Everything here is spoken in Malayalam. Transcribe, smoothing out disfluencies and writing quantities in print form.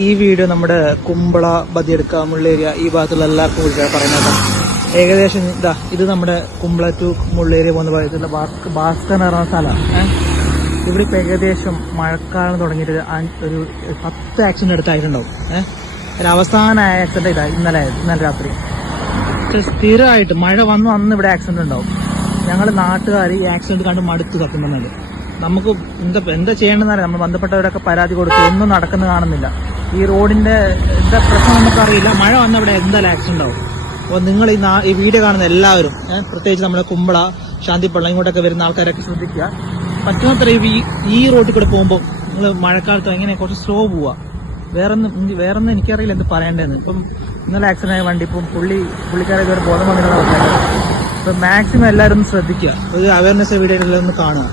ഈ വീഡിയോ നമ്മുടെ കുമ്പള ബദിയെടുക്ക മുള്ളേരിയ ഈ ഭാഗത്തുള്ള എല്ലാവർക്കും കൂടിയാണ് പറയുന്നത്. ഏകദേശം ഇത് നമ്മുടെ കുമ്പള ടു മുള്ളേരിയ പോകുന്ന ഭാഗത്തുള്ള ഭാസ്കർ എന്ന് പറഞ്ഞ സ്ഥലമാണ്. ഇവിടെ ഇപ്പം ഏകദേശം മഴക്കാലം തുടങ്ങിയിട്ട് ഒരു 10 ആക്സിഡന്റ് അടുത്തായിട്ടുണ്ടാവും. ഒരു അവസാന ആക്സിഡന്റ് ഇന്നലെ രാത്രി. പക്ഷെ സ്ഥിരമായിട്ട് മഴ വന്നു അന്ന് ഇവിടെ ആക്സിഡന്റ് ഉണ്ടാവും. ഞങ്ങൾ നാട്ടുകാർ ഈ ആക്സിഡന്റ് കണ്ട് മടുത്തു. സത്യം പറഞ്ഞാൽ നമുക്ക് എന്താ ചെയ്യേണ്ടതെന്നറിയാം. നമ്മൾ ബന്ധപ്പെട്ടവരൊക്കെ പരാതി കൊടുത്തു, ഒന്നും നടക്കുന്നത് കാണുന്നില്ല. ഈ റോഡിന്റെ എന്താ പ്രശ്നം നമുക്കറിയില്ല. മഴ വന്ന ഇവിടെ എന്തായാലും ആക്സിഡന്റ് ആവും. അപ്പോൾ നിങ്ങൾ ഈ വീഡിയോ കാണുന്ന എല്ലാവരും, പ്രത്യേകിച്ച് നമ്മുടെ കുമ്പള ശാന്തിപ്പള്ള ഇങ്ങോട്ടൊക്കെ വരുന്ന ആൾക്കാരൊക്കെ ശ്രദ്ധിക്കുക. പറ്റുന്നത്ര ഈ റോഡിൽ കൂടെ പോകുമ്പോൾ നിങ്ങൾ മഴക്കാലത്ത് എങ്ങനെ കുറച്ച് സ്ലോ പോവുക. വേറൊന്നും എനിക്കറിയില്ല എന്ത് പറയേണ്ടതെന്ന്. ഇപ്പം ഇന്നലെ ആക്സിഡന്റ് ആയ വണ്ടി ഇപ്പം പുള്ളിക്കാരെ ഇതുവരെ ബോധം വന്നിട്ടുള്ള. ഇപ്പം മാക്സിമം എല്ലാവരും ഒന്ന് ശ്രദ്ധിക്കുക. ഒരു അവയർനെസ് വീഡിയോ ഒന്ന് കാണുക.